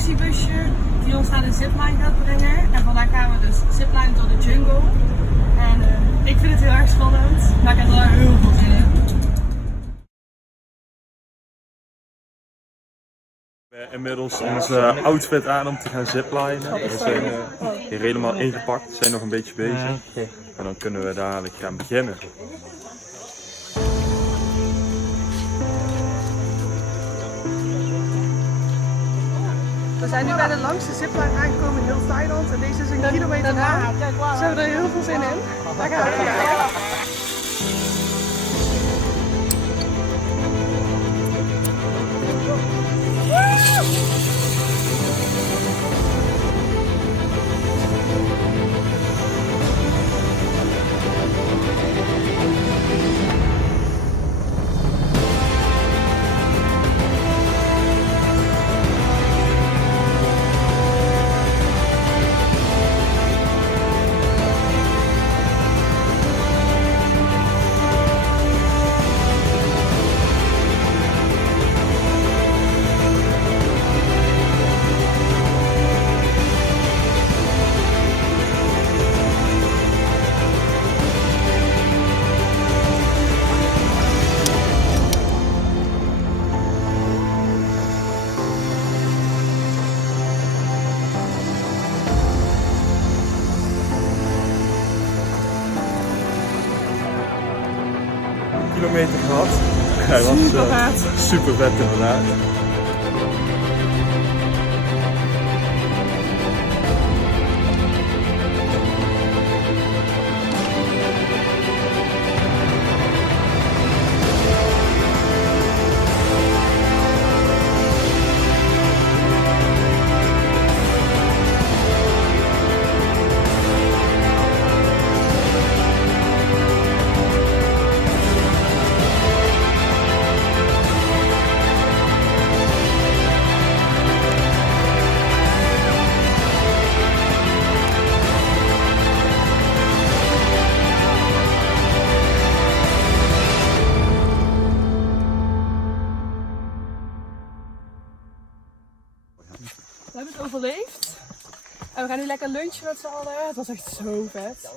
taxibusje die ons naar de zipline gaat brengen. En vandaag gaan we dus zipline door de jungle. En ik vind het heel erg spannend, maar ik heb er heel veel zin in. We hebben inmiddels onze outfit aan om te gaan ziplinen. We zijn hier helemaal ingepakt, zijn nog een beetje bezig. En dan kunnen we dadelijk gaan beginnen. We zijn nu bij de langste zipline aangekomen in heel Thailand en deze is een kilometer lang. Dus we hebben er heel veel zin in. Daar gaan we. Kilometer gehad. Hij was super vet inderdaad. We hebben het overleefd. En we gaan nu lekker lunchen met z'n allen. Het was echt zo vet.